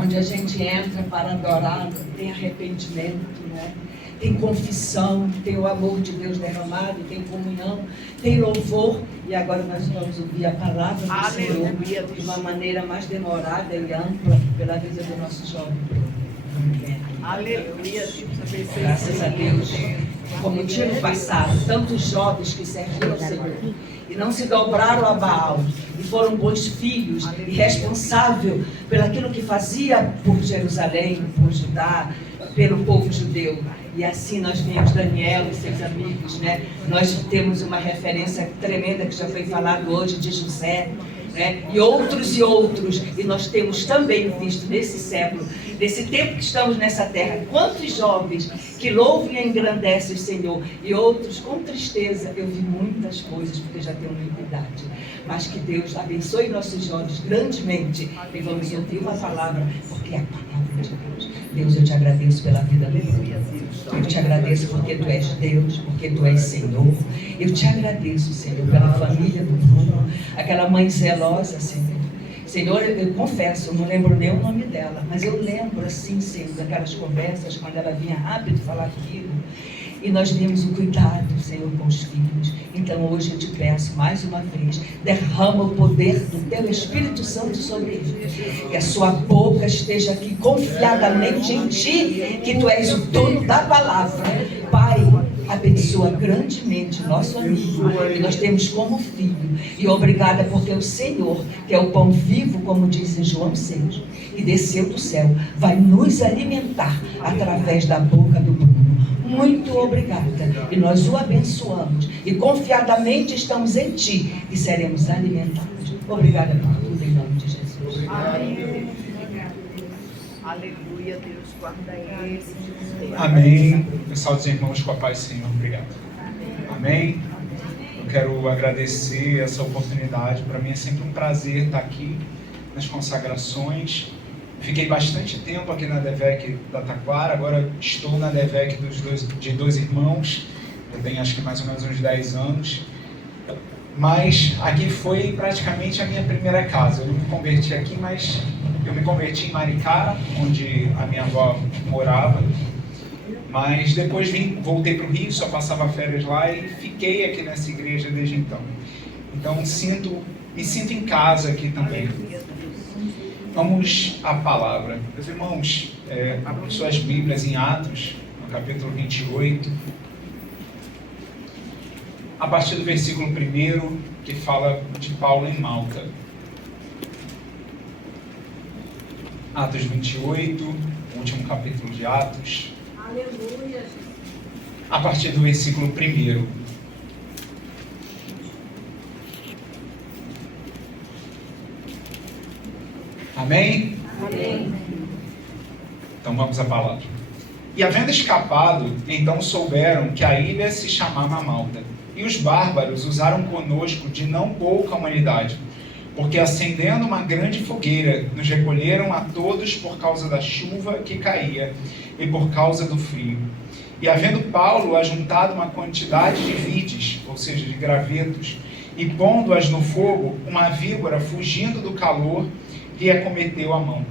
onde a gente entra para adorar, tem arrependimento, né? Tem confissão, tem o amor de Deus derramado, tem comunhão, tem louvor. E agora nós vamos ouvir a palavra do Senhor de uma maneira mais demorada e ampla pela vida do nosso jovem. Aleluia, Deus abençoe. Graças a Deus. Como tinha no passado, tantos jovens que serviram ao Senhor e não se dobraram a Baal e foram bons filhos e responsáveis pelaquilo que fazia por Jerusalém, por Judá, pelo povo judeu. E assim nós vemos Daniel e seus amigos, né? Nós temos uma referência tremenda que já foi falado hoje de José, né? E outros, e nós temos também visto nesse século, nesse tempo que estamos nessa terra, quantos jovens que louvam e engrandecem o Senhor, e outros com tristeza. Eu vi muitas coisas, porque já tenho muita idade, mas que Deus abençoe nossos jovens grandemente, e vamos ouvir uma palavra, porque é a palavra de Deus. Deus, eu te agradeço pela vida do Bruno. Eu te agradeço porque Tu és Deus, porque Tu és Senhor. Eu te agradeço, Senhor, pela família do Bruno, aquela mãe zelosa, Senhor. Senhor, eu confesso, eu não lembro nem o nome dela, mas eu lembro, assim, Senhor, daquelas conversas, quando ela vinha rápido falar comigo. E nós vimos o cuidado, Senhor, com os filhos. Então hoje eu te peço, mais uma vez, derrama o poder do Teu Espírito Santo sobre ele. Que a sua boca esteja aqui confiadamente em Ti, que Tu és o dono da palavra. Pai, abençoa grandemente nosso amigo, que nós temos como filho. E obrigada porque o Senhor, que é o pão vivo, como diz em João 6, que desceu do céu, vai nos alimentar através da boca do Bruno. Muito obrigada, e nós o abençoamos, e confiadamente estamos em Ti, e seremos alimentados. Obrigada por tudo, em nome de Jesus. Amém. Aleluia, Deus, guarda esse. Amém. Pessoal dos irmãos, com a paz do Senhor, obrigado. Amém. Eu quero agradecer essa oportunidade. Para mim é sempre um prazer estar aqui nas consagrações. Fiquei bastante tempo aqui na DEVEC da Taquara, agora estou na DEVEC de dois irmãos, eu tenho acho que mais ou menos uns 10 anos, mas aqui foi praticamente a minha primeira casa. Eu me converti aqui, mas eu me converti em Maricá, onde a minha avó morava, mas depois voltei para o Rio, só passava férias lá e fiquei aqui nessa igreja desde então. Então me sinto em casa aqui também. Vamos à palavra. Meus irmãos, abram suas Bíblias em Atos, no capítulo 28, a partir do versículo 1, que fala de Paulo em Malta. Atos 28, o último capítulo de Atos. Aleluia. A partir do versículo 1. Amém? Amém. Então vamos à palavra. E havendo escapado, então souberam que a ilha se chamava Malta. E os bárbaros usaram conosco de não pouca humanidade, porque acendendo uma grande fogueira, nos recolheram a todos por causa da chuva que caía e por causa do frio. E havendo Paulo ajuntado uma quantidade de vides, ou seja, de gravetos, e pondo-as no fogo, uma víbora, fugindo do calor, lhe acometeu a mão.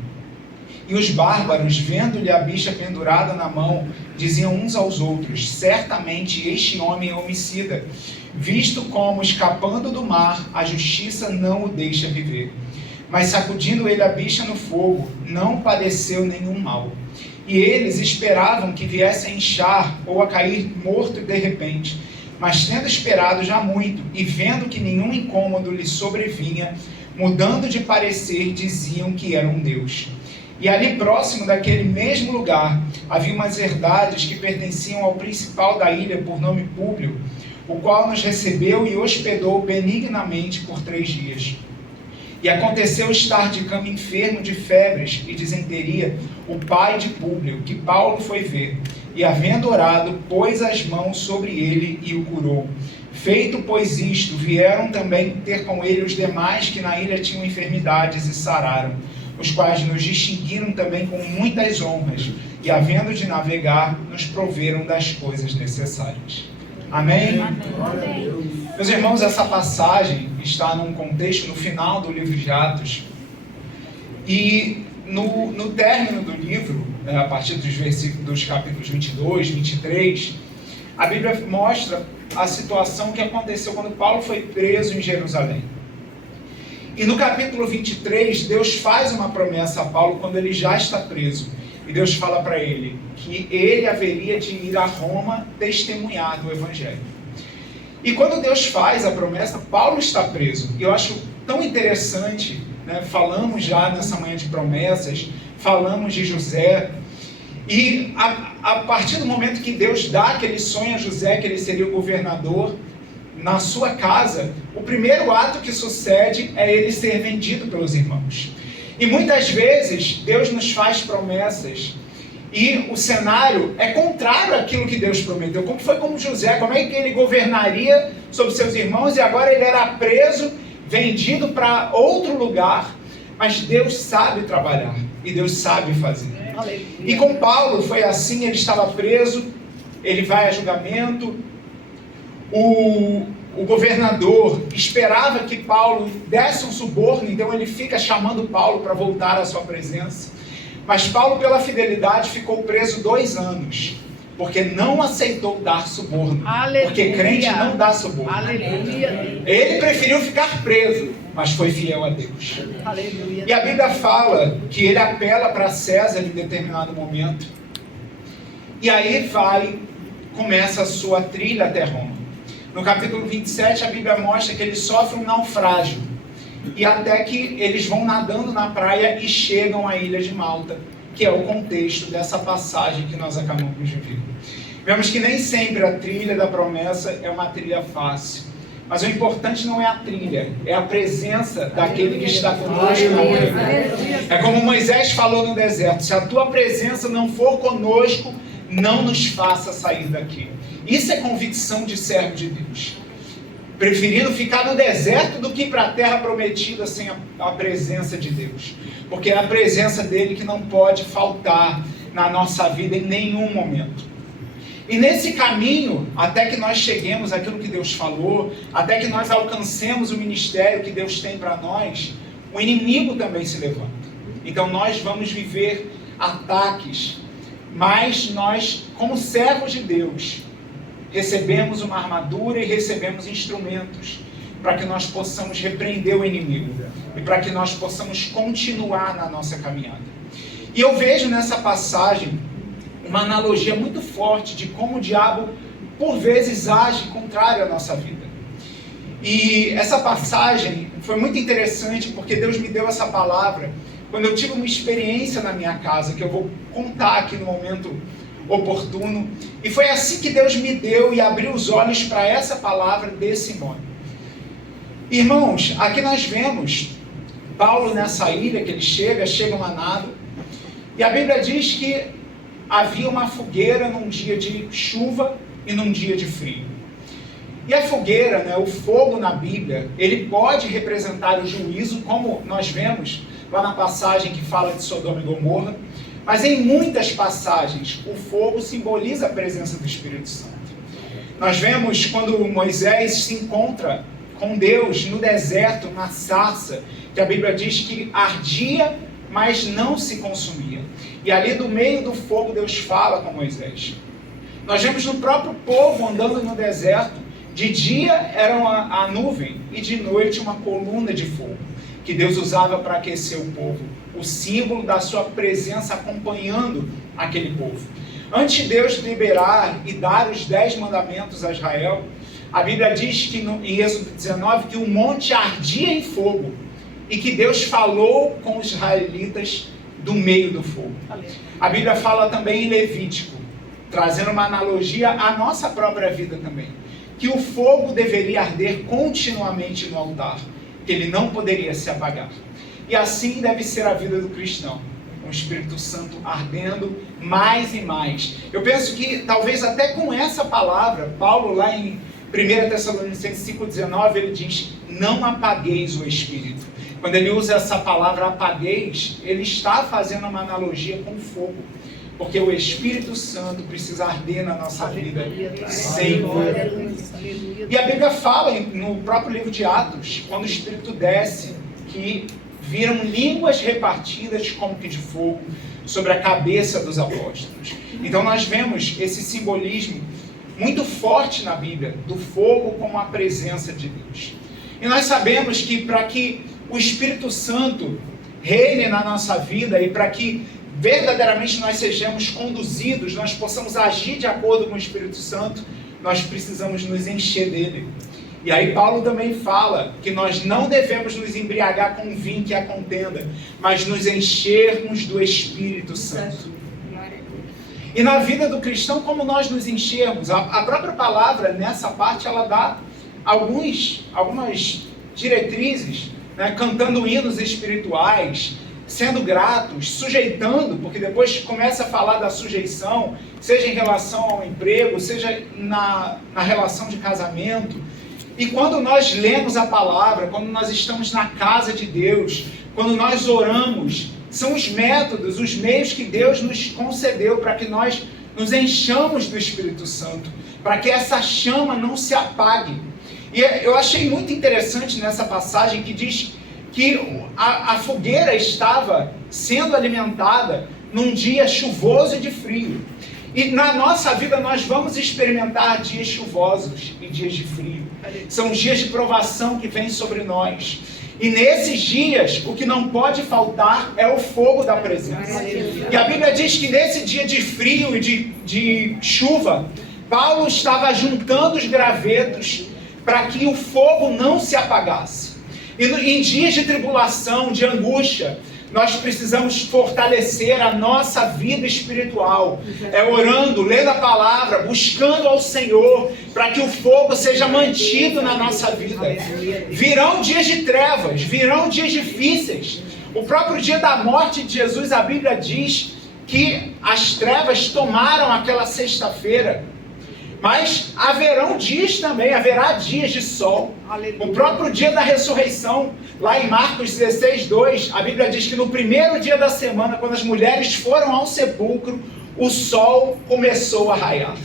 E os bárbaros, vendo-lhe a bicha pendurada na mão, diziam uns aos outros: certamente este homem é homicida, visto como, escapando do mar, a justiça não o deixa viver. Mas sacudindo ele a bicha no fogo, não padeceu nenhum mal. E eles esperavam que viesse a inchar ou a cair morto de repente. Mas tendo esperado já muito, e vendo que nenhum incômodo lhe sobrevinha, mudando de parecer, diziam que era um deus. E ali próximo daquele mesmo lugar, havia umas herdades que pertenciam ao principal da ilha, por nome Públio, o qual nos recebeu e hospedou benignamente por 3 dias. E aconteceu estar de cama enfermo de febres e disenteria o pai de Públio, que Paulo foi ver, e havendo orado, pôs as mãos sobre ele e o curou. Feito, pois, isto, vieram também ter com ele os demais que na ilha tinham enfermidades e sararam, os quais nos distinguiram também com muitas honras, e havendo de navegar, nos proveram das coisas necessárias. Amém? Amém. Meus irmãos, essa passagem está num contexto no final do livro de Atos, e no término do livro, a partir dos capítulos 22, 23, a Bíblia mostra a situação que aconteceu quando Paulo foi preso em Jerusalém. E no capítulo 23, Deus faz uma promessa a Paulo quando ele já está preso. E Deus fala para ele que ele haveria de ir a Roma testemunhar do Evangelho. E quando Deus faz a promessa, Paulo está preso. E eu acho tão interessante, né? Falamos já nessa manhã de promessas, falamos de José. E a partir do momento que Deus dá aquele sonho a José, que ele seria o governador, na sua casa, o primeiro ato que sucede é ele ser vendido pelos irmãos. E muitas vezes Deus nos faz promessas e o cenário é contrário àquilo que Deus prometeu. Como foi com José? Como é que ele governaria sobre seus irmãos e agora ele era preso, vendido para outro lugar? Mas Deus sabe trabalhar e Deus sabe fazer. E com Paulo foi assim, ele estava preso, ele vai a julgamento. O governador esperava que Paulo desse um suborno, então ele fica chamando Paulo para voltar à sua presença. Mas Paulo, pela fidelidade, ficou preso 2 anos, porque não aceitou dar suborno. Aleluia. Porque crente não dá suborno. Aleluia. Ele preferiu ficar preso, mas foi fiel a Deus. Aleluia. E a Bíblia fala que ele apela para César em determinado momento. E aí começa a sua trilha até Roma. No capítulo 27, a Bíblia mostra que ele sofre um naufrágio. E até que eles vão nadando na praia e chegam à ilha de Malta, que é o contexto dessa passagem que nós acabamos de ver. Vemos que nem sempre a trilha da promessa é uma trilha fácil. Mas o importante não é a trilha, é a presença daquele que está conosco na trilha. É como Moisés falou no deserto: se a tua presença não for conosco, não nos faça sair daqui. Isso é convicção de servo de Deus. Preferindo ficar no deserto do que ir para a terra prometida sem a presença de Deus. Porque é a presença dele que não pode faltar na nossa vida em nenhum momento. E nesse caminho, até que nós cheguemos àquilo que Deus falou, até que nós alcancemos o ministério que Deus tem para nós, o inimigo também se levanta. Então nós vamos viver ataques, mas nós, como servos de Deus, recebemos uma armadura e recebemos instrumentos para que nós possamos repreender o inimigo e para que nós possamos continuar na nossa caminhada. E eu vejo nessa passagem uma analogia muito forte de como o diabo, por vezes, age contrário à nossa vida. E essa passagem foi muito interessante porque Deus me deu essa palavra quando eu tive uma experiência na minha casa, que eu vou contar aqui no momento oportuno. E foi assim que Deus me deu e abriu os olhos para essa palavra desse modo. Irmãos, aqui nós vemos Paulo nessa ilha que ele chega a nado, e a Bíblia diz que havia uma fogueira num dia de chuva e num dia de frio. E a fogueira, o fogo na Bíblia, ele pode representar o juízo, como nós vemos lá na passagem que fala de Sodoma e Gomorra, mas em muitas passagens o fogo simboliza a presença do Espírito Santo. Nós vemos quando Moisés se encontra com Deus no deserto, na sarça, que a Bíblia diz que ardia, mas não se consumia. E ali do meio do fogo Deus fala com Moisés. Nós vemos no próprio povo andando no deserto, de dia era a nuvem e de noite uma coluna de fogo, que Deus usava para aquecer o povo, o símbolo da sua presença acompanhando aquele povo. Antes de Deus liberar e dar os 10 mandamentos a Israel, a Bíblia diz que em Êxodo 19 que o monte ardia em fogo e que Deus falou com os israelitas do meio do fogo. A Bíblia fala também em Levítico, trazendo uma analogia à nossa própria vida também, que o fogo deveria arder continuamente no altar, que ele não poderia se apagar. E assim deve ser a vida do cristão, com o Espírito Santo ardendo mais e mais. Eu penso que talvez até com essa palavra, Paulo lá em 1 Tessalonicenses 5,19, ele diz: não apagueis o Espírito. Quando ele usa essa palavra apagueis, ele está fazendo uma analogia com o fogo. Porque o Espírito Santo precisa arder na nossa vida sempre. E a Bíblia fala no próprio livro de Atos, quando o Espírito desce, que viram línguas repartidas como que de fogo sobre a cabeça dos apóstolos. Então nós vemos esse simbolismo muito forte na Bíblia, do fogo como a presença de Deus. E nós sabemos que para que o Espírito Santo reine na nossa vida e para que verdadeiramente nós sejamos conduzidos, nós possamos agir de acordo com o Espírito Santo, nós precisamos nos encher dele. E aí Paulo também fala que nós não devemos nos embriagar com vinho que é a contenda, mas nos enchermos do Espírito Santo. E na vida do cristão, como nós nos enchermos? A própria palavra, nessa parte, ela dá algumas diretrizes, né? Cantando hinos espirituais, sendo gratos, sujeitando, porque depois começa a falar da sujeição, seja em relação ao emprego, seja na relação de casamento. E quando nós lemos a palavra, quando nós estamos na casa de Deus, quando nós oramos, são os métodos, os meios que Deus nos concedeu para que nós nos enchamos do Espírito Santo, para que essa chama não se apague. E eu achei muito interessante nessa passagem que diz que a fogueira estava sendo alimentada num dia chuvoso e de frio. E na nossa vida nós vamos experimentar dias chuvosos e dias de frio. São dias de provação que vêm sobre nós. E nesses dias, o que não pode faltar é o fogo da presença. E a Bíblia diz que nesse dia de frio e de chuva, Paulo estava juntando os gravetos para que o fogo não se apagasse. E em dias de tribulação, de angústia, nós precisamos fortalecer a nossa vida espiritual, orando, lendo a palavra, buscando ao Senhor, para que o fogo seja mantido na nossa vida. Virão dias de trevas, virão dias difíceis. O próprio dia da morte de Jesus, a Bíblia diz que as trevas tomaram aquela sexta-feira. Mas haverão dias também, haverá dias de sol. Aleluia. O próprio dia da ressurreição, lá em Marcos 16:2, a Bíblia diz que no primeiro dia da semana, quando as mulheres foram ao sepulcro, o sol começou a raiar.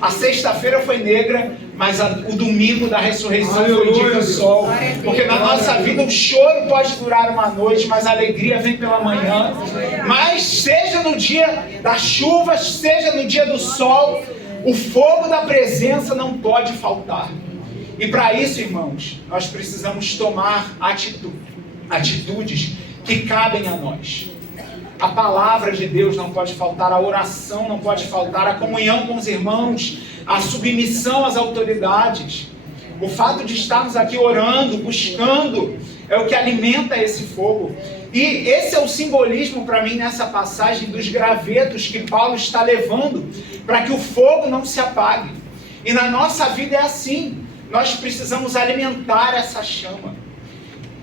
A sexta-feira foi negra, mas o domingo da ressurreição foi o dia do sol. Porque na nossa vida o choro pode durar uma noite, mas a alegria vem pela manhã. Mas seja no dia da chuva, seja no dia do sol, o fogo da presença não pode faltar. E para isso, irmãos, nós precisamos tomar atitudes que cabem a nós. A palavra de Deus não pode faltar, a oração não pode faltar, a comunhão com os irmãos, a submissão às autoridades. O fato de estarmos aqui orando, buscando, é o que alimenta esse fogo. E esse é o simbolismo para mim nessa passagem dos gravetos que Paulo está levando para que o fogo não se apague. E na nossa vida é assim, nós precisamos alimentar essa chama.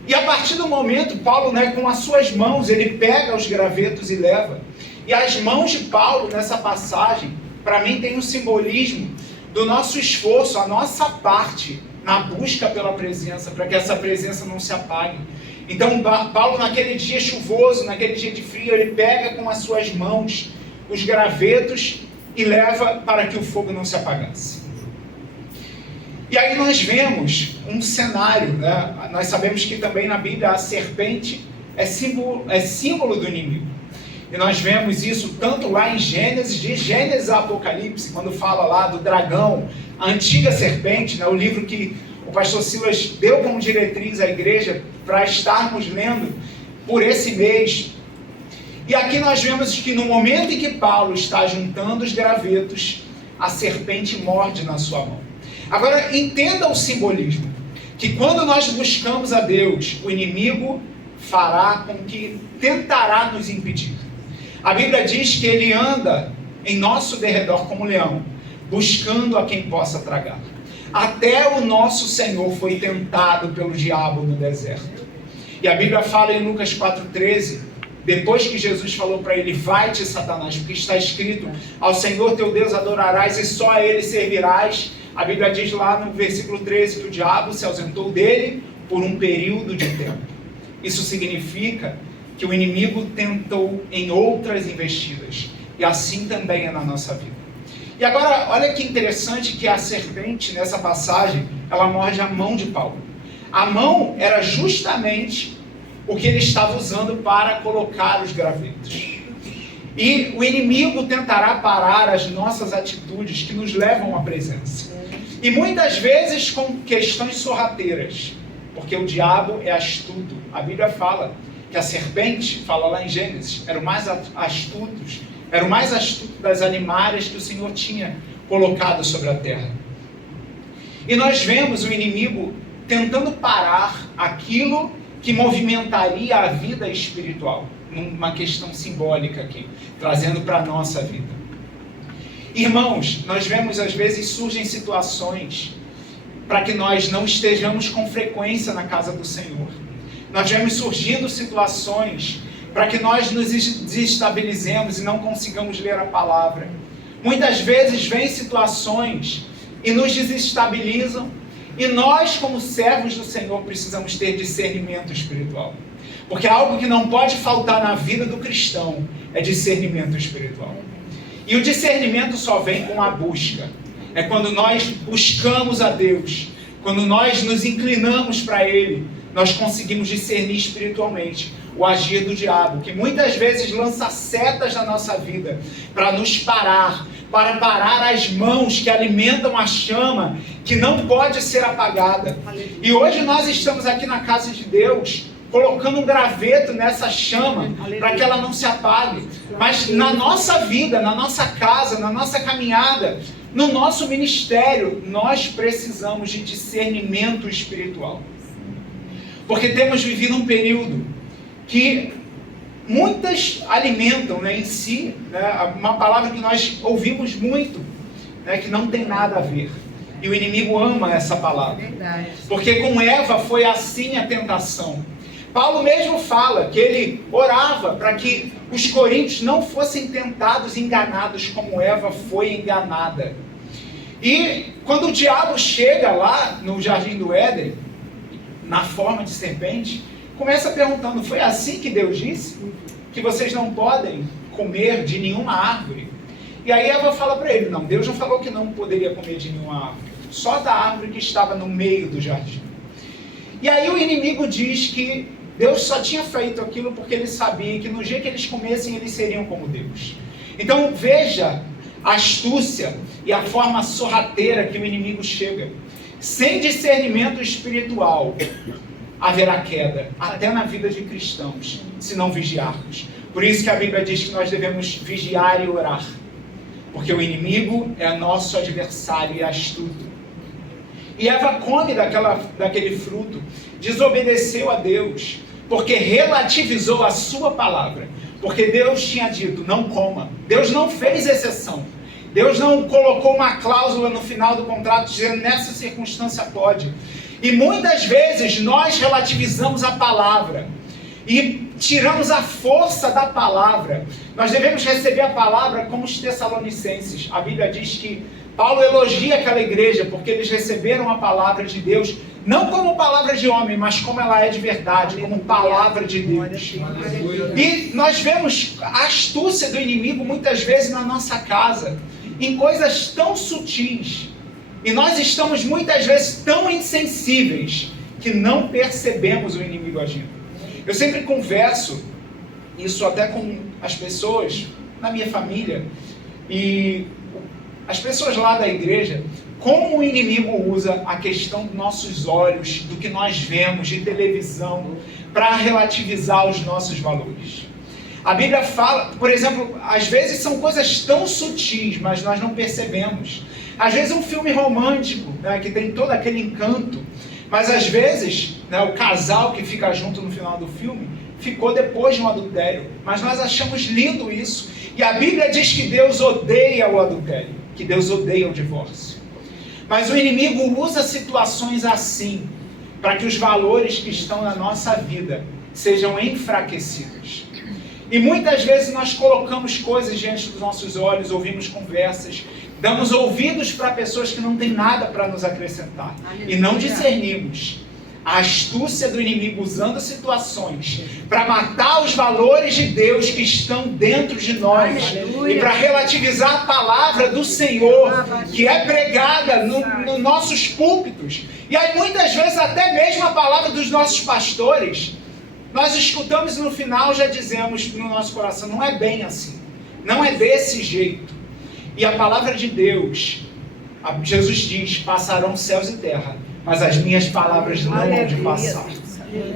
E a partir do momento, Paulo, com as suas mãos, ele pega os gravetos e leva. E as mãos de Paulo nessa passagem, para mim tem um simbolismo do nosso esforço, a nossa parte na busca pela presença, para que essa presença não se apague. Então Paulo, naquele dia chuvoso, naquele dia de frio, ele pega com as suas mãos os gravetos e leva para que o fogo não se apagasse. E aí nós vemos um cenário, Nós sabemos que também na Bíblia a serpente é símbolo do inimigo. E nós vemos isso tanto lá em Gênesis, de Gênesis a Apocalipse, quando fala lá do dragão, a antiga serpente, o livro que o pastor Silas deu como diretriz à igreja para estarmos lendo por esse mês. E aqui nós vemos que no momento em que Paulo está juntando os gravetos, a serpente morde na sua mão. Agora, entenda o simbolismo, que quando nós buscamos a Deus, o inimigo fará com que tentará nos impedir. A Bíblia diz que ele anda em nosso derredor como leão, buscando a quem possa tragar. Até o nosso Senhor foi tentado pelo diabo no deserto. E a Bíblia fala em Lucas 4,13, depois que Jesus falou para ele, vai-te Satanás, porque está escrito, ao Senhor teu Deus adorarás e só a ele servirás. A Bíblia diz lá no versículo 13 que o diabo se ausentou dele por um período de tempo. Isso significa que o inimigo tentou em outras investidas. E assim também é na nossa vida. E agora, olha que interessante que a serpente, nessa passagem, ela morde a mão de Paulo. A mão era justamente o que ele estava usando para colocar os gravetos. E o inimigo tentará parar as nossas atitudes que nos levam à presença. E muitas vezes com questões sorrateiras, porque o diabo é astuto. A Bíblia fala que a serpente, fala lá em Gênesis, era o mais astuto das animárias que o Senhor tinha colocado sobre a terra. E nós vemos o inimigo tentando parar aquilo que movimentaria a vida espiritual, numa questão simbólica aqui, trazendo para a nossa vida. Irmãos, nós vemos às vezes surgem situações para que nós não estejamos com frequência na casa do Senhor. Nós vemos surgindo situações para que nós nos desestabilizemos e não consigamos ler a palavra. Muitas vezes vêm situações e nos desestabilizam, e nós, como servos do Senhor, precisamos ter discernimento espiritual. Porque algo que não pode faltar na vida do cristão é discernimento espiritual. E o discernimento só vem com a busca. É quando nós buscamos a Deus, quando nós nos inclinamos para Ele, nós conseguimos discernir espiritualmente o agir do diabo, que muitas vezes lança setas na nossa vida para nos parar, para parar as mãos que alimentam a chama que não pode ser apagada. E hoje nós estamos aqui na casa de Deus, colocando um graveto nessa chama para que ela não se apague. Mas na nossa vida, na nossa casa, na nossa caminhada, no nosso ministério, nós precisamos de discernimento espiritual. Porque temos vivido um período que muitas alimentam, em si, uma palavra que nós ouvimos muito, que não tem nada a ver. E o inimigo ama essa palavra. Porque com Eva foi assim a tentação. Paulo mesmo fala que ele orava para que os coríntios não fossem tentados e enganados como Eva foi enganada. E quando o diabo chega lá no Jardim do Éden, na forma de serpente, começa perguntando, foi assim que Deus disse? Que vocês não podem comer de nenhuma árvore? E aí Eva fala para ele, não, Deus não falou que não poderia comer de nenhuma árvore, só da árvore que estava no meio do jardim. E aí o inimigo diz que Deus só tinha feito aquilo porque ele sabia que no dia que eles comessem, eles seriam como Deus. Então veja a astúcia e a forma sorrateira que o inimigo chega. Sem discernimento espiritual, haverá queda, até na vida de cristãos, se não vigiarmos. Por isso que a Bíblia diz que nós devemos vigiar e orar. Porque o inimigo é nosso adversário e astuto. E Eva come daquele fruto, desobedeceu a Deus, porque relativizou a sua palavra. Porque Deus tinha dito, não coma. Deus não fez exceção. Deus não colocou uma cláusula no final do contrato dizendo, nessa circunstância pode. E muitas vezes nós relativizamos a palavra e tiramos a força da palavra. Nós devemos receber a palavra como os Tessalonicenses. A Bíblia diz que Paulo elogia aquela igreja porque eles receberam a palavra de Deus, não como palavra de homem, mas como ela é de verdade, como palavra de Deus. E nós vemos a astúcia do inimigo muitas vezes na nossa casa, em coisas tão sutis. E nós estamos muitas vezes tão insensíveis que não percebemos o inimigo agindo. Eu sempre converso isso até com as pessoas na minha família e as pessoas lá da igreja, como o inimigo usa a questão dos nossos olhos, do que nós vemos de televisão, para relativizar os nossos valores. A Bíblia fala, por exemplo, às vezes são coisas tão sutis, mas nós não percebemos. Às vezes um filme romântico, que tem todo aquele encanto, mas às vezes o casal que fica junto no final do filme ficou depois de um adultério, mas nós achamos lindo isso. E a Bíblia diz que Deus odeia o adultério, que Deus odeia o divórcio. Mas o inimigo usa situações assim, para que os valores que estão na nossa vida sejam enfraquecidos. E muitas vezes nós colocamos coisas diante dos nossos olhos, ouvimos conversas, damos ouvidos para pessoas que não têm nada para nos acrescentar. E não discernimos a astúcia do inimigo usando situações para matar os valores de Deus que estão dentro de nós. Aleluia. E para relativizar a palavra do Senhor, que é pregada nos nossos púlpitos. E aí muitas vezes até mesmo a palavra dos nossos pastores Nós escutamos e no final já dizemos no nosso coração, não é bem assim. Não é desse jeito. E a palavra de Deus, Jesus diz, passarão céus e terra, mas as minhas palavras não hão de passar.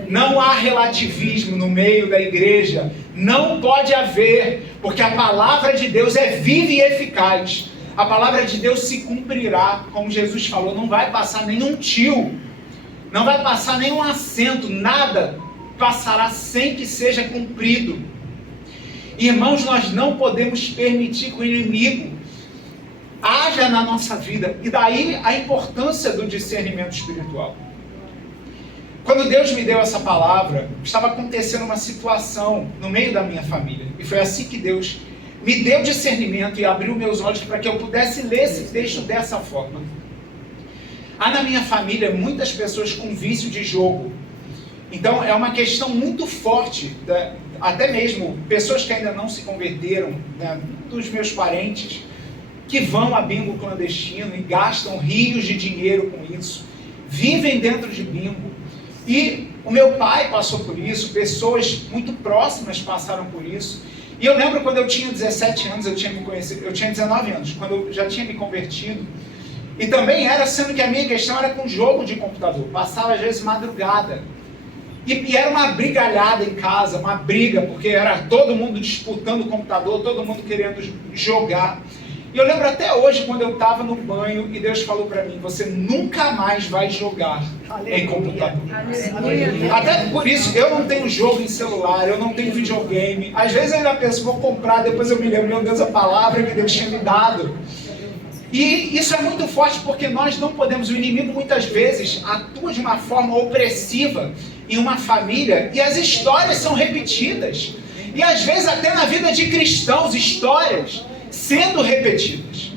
Não há relativismo no meio da igreja. Não pode haver, porque a palavra de Deus é viva e eficaz. A palavra de Deus se cumprirá, como Jesus falou, não vai passar nenhum tio, não vai passar nenhum acento, nada passará sem que seja cumprido. Irmãos, nós não podemos permitir que o inimigo haja na nossa vida. E daí a importância do discernimento espiritual. Quando Deus me deu essa palavra, estava acontecendo uma situação no meio da minha família. E foi assim que Deus me deu discernimento e abriu meus olhos para que eu pudesse ler esse texto dessa forma. Há na minha família muitas pessoas com vício de jogo. Então é uma questão muito forte, até mesmo pessoas que ainda não se converteram, né, dos meus parentes, que vão a bingo clandestino e gastam rios de dinheiro com isso, vivem dentro de bingo. E o meu pai passou por isso, pessoas muito próximas passaram por isso. E eu lembro quando eu tinha 17 anos, eu tinha 19 anos, quando eu já tinha me convertido. E também era, sendo que a minha questão era com jogo de computador. Passava às vezes madrugada. E era uma brigalhada em casa, uma briga, porque era todo mundo disputando o computador, todo mundo querendo jogar. E eu lembro até hoje, quando eu estava no banho, e Deus falou para mim, você nunca mais vai jogar em computador. Até por isso, eu não tenho jogo em celular, eu não tenho videogame. Às vezes eu ainda penso, vou comprar, depois eu me lembro, meu Deus, a palavra que Deus tinha me dado. E isso é muito forte porque nós não podemos, o inimigo muitas vezes atua de uma forma opressiva em uma família, e as histórias são repetidas. E às vezes até na vida de cristãos, histórias sendo repetidas.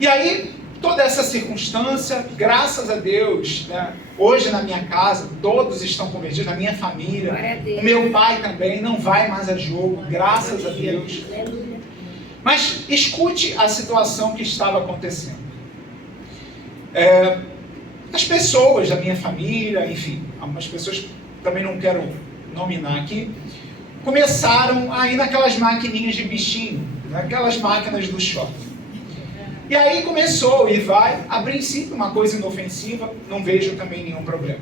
E aí, toda essa circunstância, graças a Deus, né, hoje na minha casa, todos estão convertidos, na minha família, o meu pai também não vai mais a jogo, graças a Deus. Mas escute a situação que estava acontecendo. As pessoas da minha família, enfim, algumas pessoas também não quero nominar aqui, começaram a ir naquelas maquininhas de bichinho, naquelas máquinas do shopping. E aí começou e vai, a princípio uma coisa inofensiva, não vejo também nenhum problema.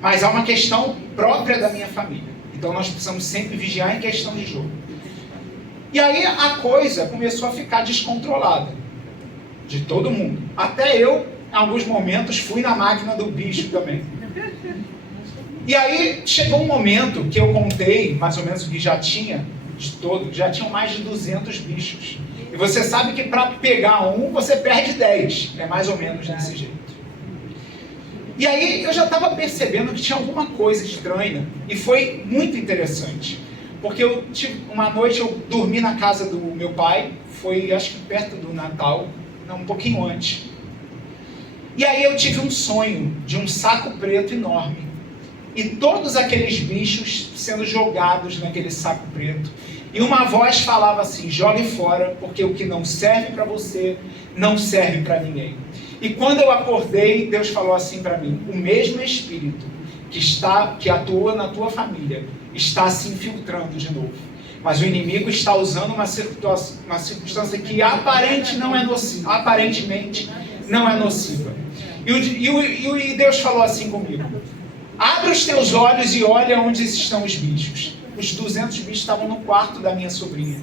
Mas há uma questão própria da minha família. Então nós precisamos sempre vigiar em questão de jogo. E aí a coisa começou a ficar descontrolada. De todo mundo. Até eu, em alguns momentos, fui na máquina do bicho também. E aí chegou um momento que eu contei, mais ou menos o que já tinha, já tinham mais de 200 bichos. E você sabe que para pegar um, você perde 10. É mais ou menos desse jeito. E aí eu já estava percebendo que tinha alguma coisa estranha. E foi muito interessante. Porque uma noite eu dormi na casa do meu pai, foi acho que perto do Natal, não, um pouquinho antes. E aí eu tive um sonho de um saco preto enorme. E todos aqueles bichos sendo jogados naquele saco preto. E uma voz falava assim, jogue fora, porque o que não serve para você, não serve para ninguém. E quando eu acordei, Deus falou assim para mim, o mesmo Espírito que atua na tua família, está se infiltrando de novo. Mas o inimigo está usando uma circunstância que aparentemente não é nociva. E Deus falou assim comigo, abre os teus olhos e olha onde estão os bichos. Os 200 bichos estavam no quarto da minha sobrinha.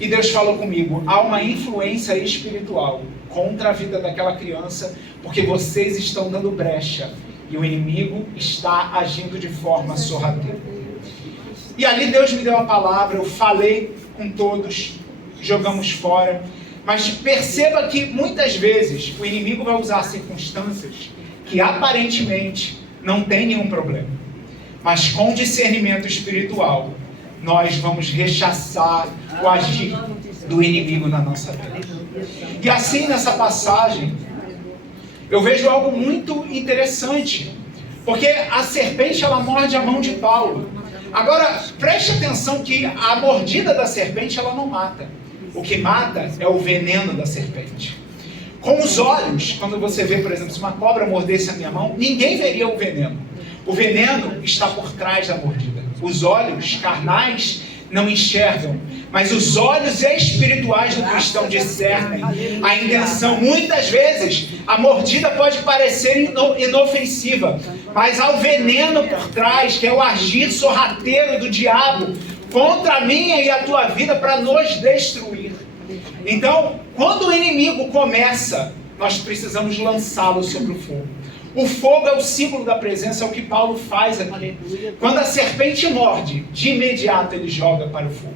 E Deus falou comigo, há uma influência espiritual contra a vida daquela criança, porque vocês estão dando brecha. E o inimigo está agindo de forma sorrateira. E ali Deus me deu a palavra, eu falei com todos, jogamos fora. Mas perceba que muitas vezes o inimigo vai usar circunstâncias que aparentemente não tem nenhum problema. Mas com discernimento espiritual, nós vamos rechaçar o agir do inimigo na nossa vida. E assim nessa passagem, eu vejo algo muito interessante. Porque a serpente, ela morde a mão de Paulo. Agora, preste atenção que a mordida da serpente, ela não mata. O que mata é o veneno da serpente. Com os olhos, quando você vê, por exemplo, se uma cobra mordesse a minha mão, ninguém veria o veneno. O veneno está por trás da mordida. Os olhos carnais não enxergam, mas os olhos espirituais do cristão discernem a intenção. Muitas vezes a mordida pode parecer inofensiva, mas há o veneno por trás, que é o agir sorrateiro do diabo contra a minha e a tua vida para nos destruir. Então, quando o inimigo começa, nós precisamos lançá-lo sobre o fogo. O fogo é o símbolo da presença, é o que Paulo faz aqui. Quando a serpente morde, de imediato ele joga para o fogo.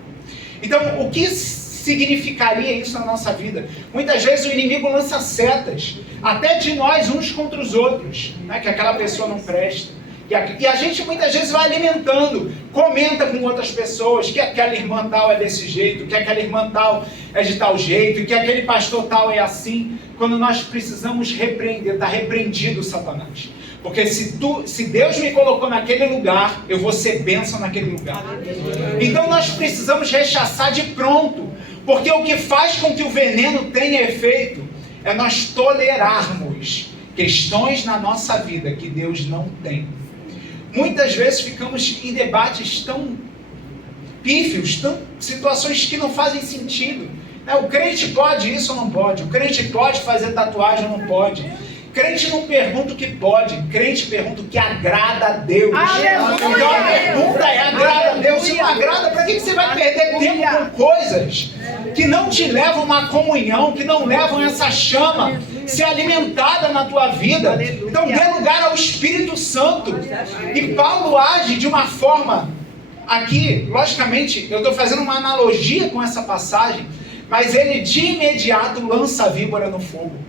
Então, o que significaria isso na nossa vida? Muitas vezes o inimigo lança setas, até de nós uns contra os outros, né? Que aquela pessoa não presta. E a gente muitas vezes vai alimentando, comenta com outras pessoas que aquela irmã tal é desse jeito, que aquela irmã tal é de tal jeito, que aquele pastor tal é assim, quando nós precisamos repreender, está repreendido Satanás. Porque se Deus me colocou naquele lugar, eu vou ser bênção naquele lugar. Então nós precisamos rechaçar de pronto, porque o que faz com que o veneno tenha efeito é nós tolerarmos questões na nossa vida que Deus não tem. Muitas vezes ficamos em debates tão pífios, situações que não fazem sentido. O crente pode isso ou não pode? O crente pode fazer tatuagem ou não pode? Crente não pergunta o que pode, crente pergunta o que agrada a Deus. Então a pergunta é: agrada a Deus? Se não agrada, para que você vai perder tempo com coisas que não te levam a uma comunhão, que não levam essa chama ser alimentada na tua vida? Então dê lugar ao Espírito Santo. E Paulo age de uma forma, aqui, logicamente, eu estou fazendo uma analogia com essa passagem, mas ele de imediato lança a víbora no fogo.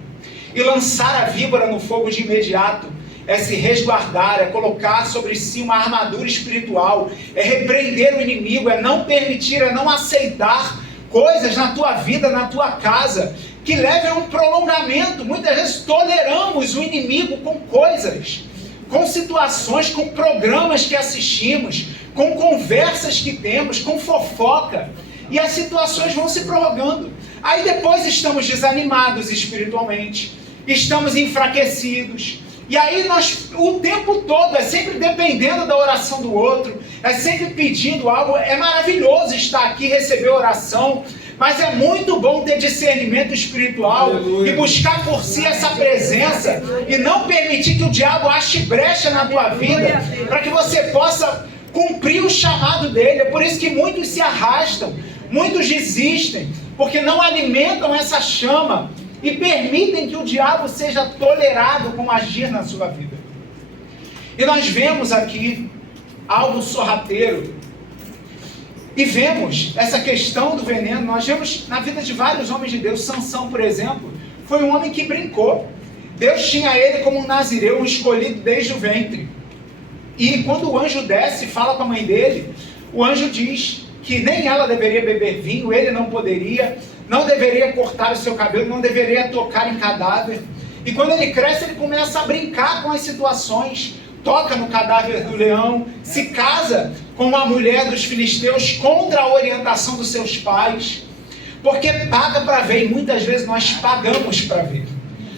E lançar a víbora no fogo de imediato é se resguardar, é colocar sobre si uma armadura espiritual, é repreender o inimigo, é não permitir, é não aceitar coisas na tua vida, na tua casa, que levem a um prolongamento. Muitas vezes toleramos o inimigo com coisas, com situações, com programas que assistimos, com conversas que temos, com fofoca, e as situações vão se prorrogando. Aí depois estamos desanimados espiritualmente, estamos enfraquecidos, e aí nós, o tempo todo, é sempre dependendo da oração do outro, é sempre pedindo algo. É maravilhoso estar aqui, receber oração, mas é muito bom ter discernimento espiritual. Aleluia. E buscar por si essa presença, e não permitir que o diabo ache brecha na tua vida, para que você possa cumprir o chamado dele. É por isso que muitos se arrastam, muitos desistem, porque não alimentam essa chama e permitem que o diabo seja tolerado com agir na sua vida. E nós vemos aqui algo sorrateiro, e vemos essa questão do veneno. Nós vemos na vida de vários homens de Deus. Sansão, por exemplo, foi um homem que brincou. Deus tinha ele como um nazireu, um escolhido desde o ventre. E quando o anjo desce e fala com a mãe dele, o anjo diz que nem ela deveria beber vinho, ele não poderia, não deveria cortar o seu cabelo, não deveria tocar em cadáver. E quando ele cresce, ele começa a brincar com as situações, toca no cadáver do leão, se casa com uma mulher dos filisteus contra a orientação dos seus pais, porque paga para ver, e muitas vezes nós pagamos para ver.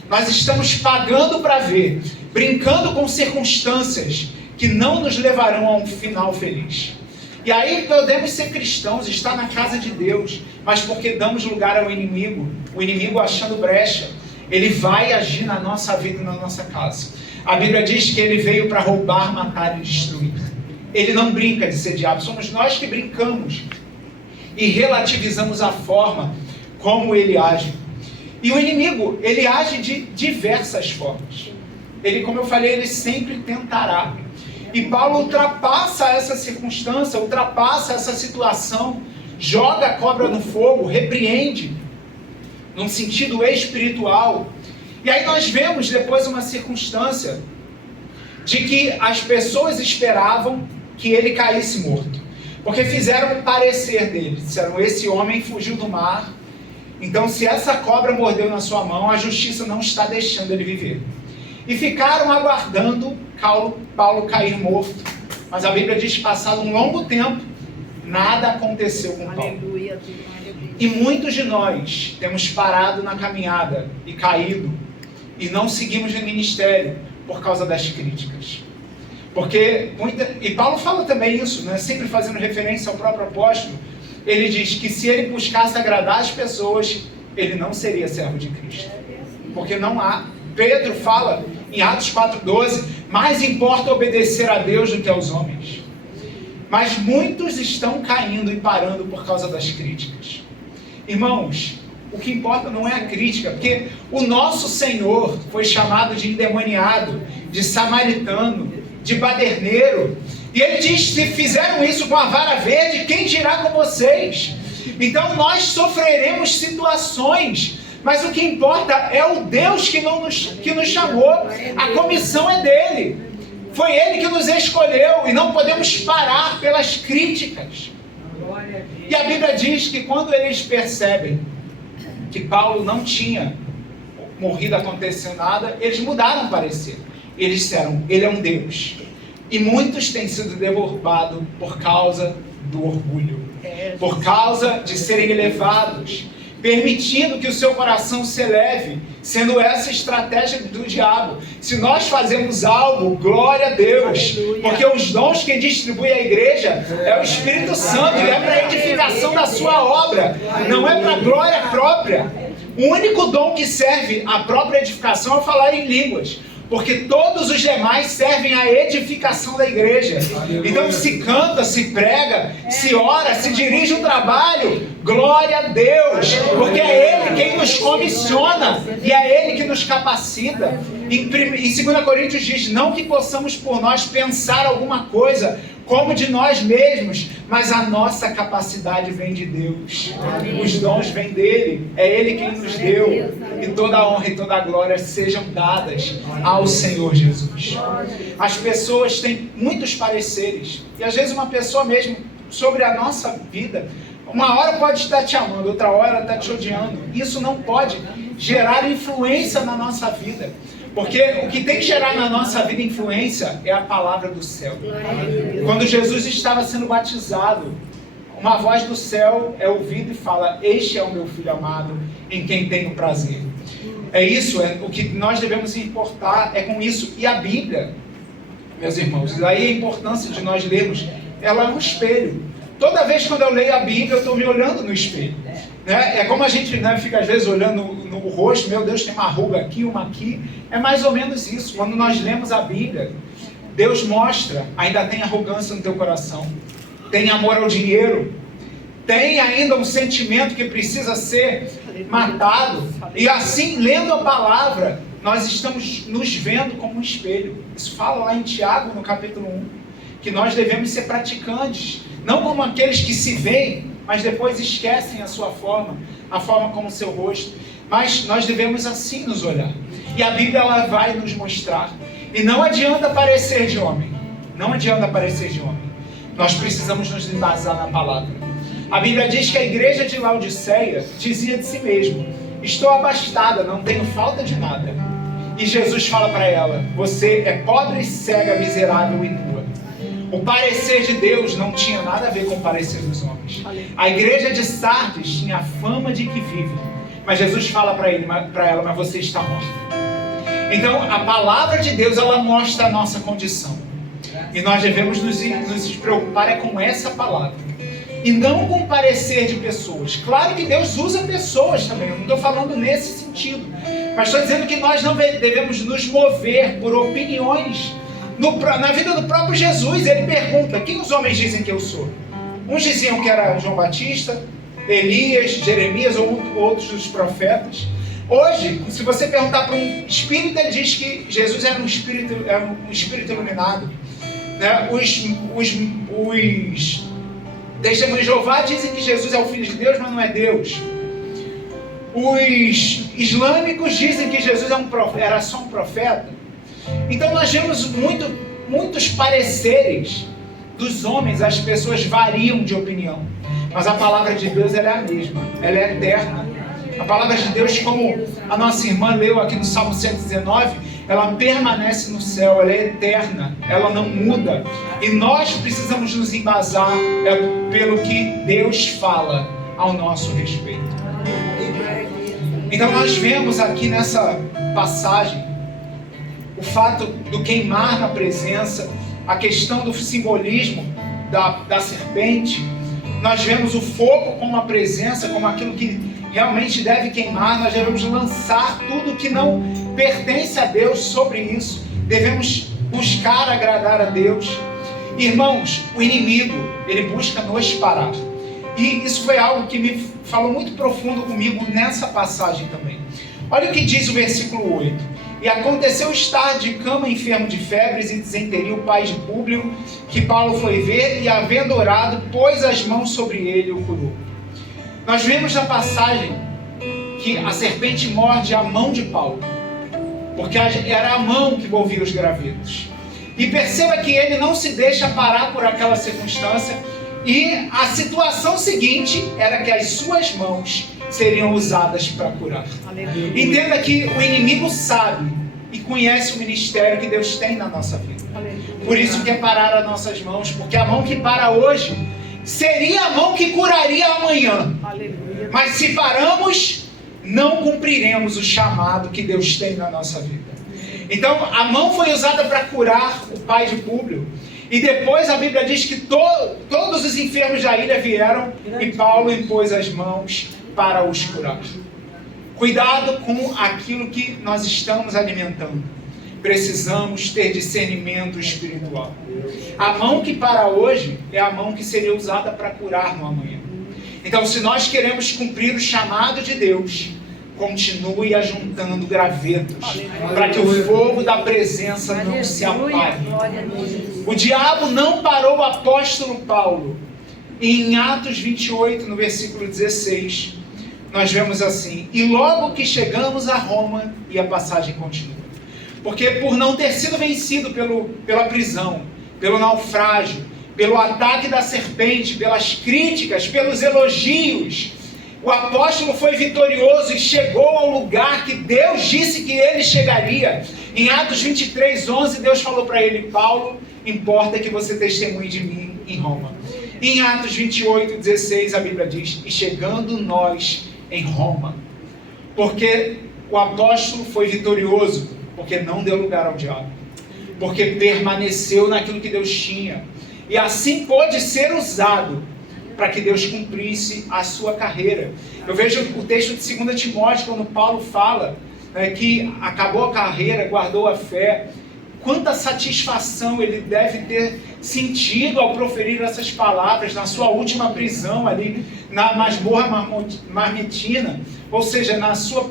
Nós estamos pagando para ver, brincando com circunstâncias que não nos levarão a um final feliz. E aí podemos ser cristãos, estar na casa de Deus, mas porque damos lugar ao inimigo, o inimigo achando brecha, ele vai agir na nossa vida e na nossa casa. A Bíblia diz que ele veio para roubar, matar e destruir. Ele não brinca de ser diabo, somos nós que brincamos e relativizamos a forma como ele age. E o inimigo, ele age de diversas formas. Ele, como eu falei, ele sempre tentará. E Paulo ultrapassa essa circunstância, ultrapassa essa situação, joga a cobra no fogo, repreende, num sentido espiritual. E aí nós vemos depois uma circunstância de que as pessoas esperavam que ele caísse morto. Porque fizeram um parecer dele, disseram: esse homem fugiu do mar, então se essa cobra mordeu na sua mão, a justiça não está deixando ele viver. E ficaram aguardando Paulo cair morto. Mas a Bíblia diz que passado um longo tempo, nada aconteceu com Paulo. E muitos de nós temos parado na caminhada e caído, e não seguimos no ministério por causa das críticas. Porque e Paulo fala também isso, né? Sempre fazendo referência ao próprio apóstolo. Ele diz que se ele buscasse agradar as pessoas, ele não seria servo de Cristo. Porque não há. Pedro fala em Atos 4,12, mais importa obedecer a Deus do que aos homens. Mas muitos estão caindo e parando por causa das críticas. Irmãos, o que importa não é a crítica, porque o nosso Senhor foi chamado de endemoniado, de samaritano, de baderneiro. E ele diz, se fizeram isso com a vara verde, quem dirá com vocês? Então nós sofreremos situações, mas o que importa é o Deus que nos chamou. A comissão é dele. Foi ele que nos escolheu e não podemos parar pelas críticas. E a Bíblia diz que quando eles percebem que Paulo não tinha morrido, aconteceu nada, eles mudaram o parecer. Eles disseram, ele é um Deus. E muitos têm sido derrubados por causa do orgulho, por causa de serem elevados, permitindo que o seu coração se eleve, sendo essa a estratégia do diabo. Se nós fazemos algo, glória a Deus, porque os dons que distribui a igreja é o Espírito Santo, e é para a edificação da sua obra, não é para a glória própria. O único dom que serve à própria edificação é falar em línguas, porque todos os demais servem à edificação da igreja. Então se canta, se prega, se ora, se dirige o trabalho, glória a Deus, porque é Ele quem nos comissiona e é Ele que nos capacita. Em 2 Coríntios diz, não que possamos por nós pensar alguma coisa como de nós mesmos, mas a nossa capacidade vem de Deus. Os dons vêm dele, é Ele quem nos deu, e toda a honra e toda a glória sejam dadas ao Senhor Jesus. As pessoas têm muitos pareceres, e às vezes uma pessoa mesmo, sobre a nossa vida, uma hora pode estar te amando, outra hora está te odiando. Isso não pode gerar influência na nossa vida. Porque o que tem que gerar na nossa vida influência é a palavra do céu. Quando Jesus estava sendo batizado, uma voz do céu é ouvida e fala, este é o meu filho amado, em quem tenho prazer. É isso, é o que nós devemos importar, é com isso. E a Bíblia, meus irmãos, daí a importância de nós lermos, ela é um espelho. Toda vez quando eu leio a Bíblia, eu estou me olhando no espelho. É como a gente fica às vezes olhando no rosto, meu Deus, tem uma ruga aqui, uma aqui. É mais ou menos isso. Quando nós lemos a Bíblia, Deus mostra, ainda tem arrogância no teu coração, tem amor ao dinheiro, tem ainda um sentimento que precisa ser matado. E assim, lendo a palavra, nós estamos nos vendo como um espelho. Isso fala lá em Tiago, no capítulo 1, que nós devemos ser praticantes, não como aqueles que se veem, mas depois esquecem a sua forma, a forma como o seu rosto. Mas nós devemos assim nos olhar. E a Bíblia ela vai nos mostrar. E não adianta parecer de homem. Não adianta parecer de homem. Nós precisamos nos embasar na palavra. A Bíblia diz que a igreja de Laodiceia dizia de si mesmo, estou abastada, não tenho falta de nada. E Jesus fala para ela, você é pobre, cega, miserável e nua. O parecer de Deus não tinha nada a ver com o parecer dos homens. A igreja de Sardes tinha a fama de que vive. Mas Jesus fala para ela, mas você está morta. Então, a palavra de Deus, ela mostra a nossa condição. E nós devemos nos preocupar com essa palavra. E não com o parecer de pessoas. Claro que Deus usa pessoas também, eu não estou falando nesse sentido. Mas estou dizendo que nós não devemos nos mover por opiniões. Na vida do próprio Jesus, ele pergunta, quem os homens dizem que eu sou? Uns diziam que era João Batista, Elias, Jeremias ou outros dos profetas. Hoje, se você perguntar para um espírito, ele diz que Jesus era um espírito iluminado. Né? Os testemunhos de Jeová dizem que Jesus é o Filho de Deus, mas não é Deus. Os islâmicos dizem que Jesus era só um profeta. Então nós vemos muitos pareceres dos homens, as pessoas variam de opinião. Mas a palavra de Deus ela é a mesma, ela é eterna. A palavra de Deus, como a nossa irmã leu aqui no Salmo 119, ela permanece no céu, ela é eterna, ela não muda. E nós precisamos nos embasar pelo que Deus fala ao nosso respeito. Então nós vemos aqui nessa passagem o fato do queimar na presença, a questão do simbolismo da serpente, nós vemos o fogo como a presença, como aquilo que realmente deve queimar. Nós devemos lançar tudo que não pertence a Deus sobre isso. Devemos buscar agradar a Deus. Irmãos, o inimigo, ele busca nos parar. E isso foi algo que me falou muito profundo comigo nessa passagem também. Olha o que diz o versículo 8. E aconteceu estar de cama enfermo de febres e disenteria o pai de Públio, que Paulo foi ver, e havendo orado, pôs as mãos sobre ele e o curou. Nós vemos na passagem que a serpente morde a mão de Paulo, porque era a mão que envolvia os gravetos. E perceba que ele não se deixa parar por aquela circunstância, e a situação seguinte era que as suas mãos seriam usadas para curar. Aleluia. Entenda que o inimigo sabe e conhece o ministério que Deus tem na nossa vida. Aleluia. Por isso que é parar as nossas mãos, porque a mão que para hoje seria a mão que curaria amanhã. Aleluia. Mas se paramos, não cumpriremos o chamado que Deus tem na nossa vida. Então a mão foi usada para curar o pai de Públio. E depois a Bíblia diz que todos os enfermos da ilha vieram e Paulo impôs as mãos para os curar. Cuidado com aquilo que nós estamos alimentando. Precisamos ter discernimento espiritual. A mão que para hoje é a mão que seria usada para curar no amanhã. Então, se nós queremos cumprir o chamado de Deus, continue ajuntando gravetos, para que o fogo da presença não se apague. O diabo não parou o apóstolo Paulo. E em Atos 28, no versículo 16, nós vemos assim: e logo que chegamos a Roma, e a passagem continua. Porque por não ter sido vencido pela prisão, pelo naufrágio, pelo ataque da serpente, pelas críticas, pelos elogios, o apóstolo foi vitorioso e chegou ao lugar que Deus disse que ele chegaria. Em Atos 23:11, Deus falou para ele: Paulo, importa que você testemunhe de mim em Roma. Em Atos 28:16, a Bíblia diz: e chegando nós em Roma. Porque o apóstolo foi vitorioso, porque não deu lugar ao diabo, porque permaneceu naquilo que Deus tinha, e assim pôde ser usado para que Deus cumprisse a sua carreira. Eu vejo o texto de 2 Timóteo, quando Paulo fala que acabou a carreira, guardou a fé. Quanta satisfação ele deve ter sentido ao proferir essas palavras na sua última prisão ali, na masmorra marmitina, ou seja,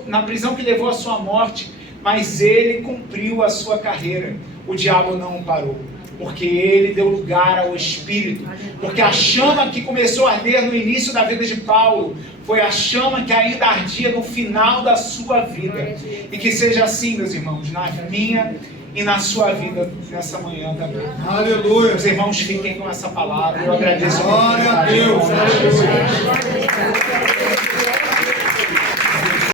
na prisão que levou à sua morte. Mas ele cumpriu a sua carreira. O diabo não o parou, porque ele deu lugar ao Espírito. Porque a chama que começou a arder no início da vida de Paulo foi a chama que ainda ardia no final da sua vida. E que seja assim, meus irmãos, na minha e na sua vida nessa manhã também. Aleluia. Os irmãos fiquem com essa palavra. Eu agradeço. Glória a Deus.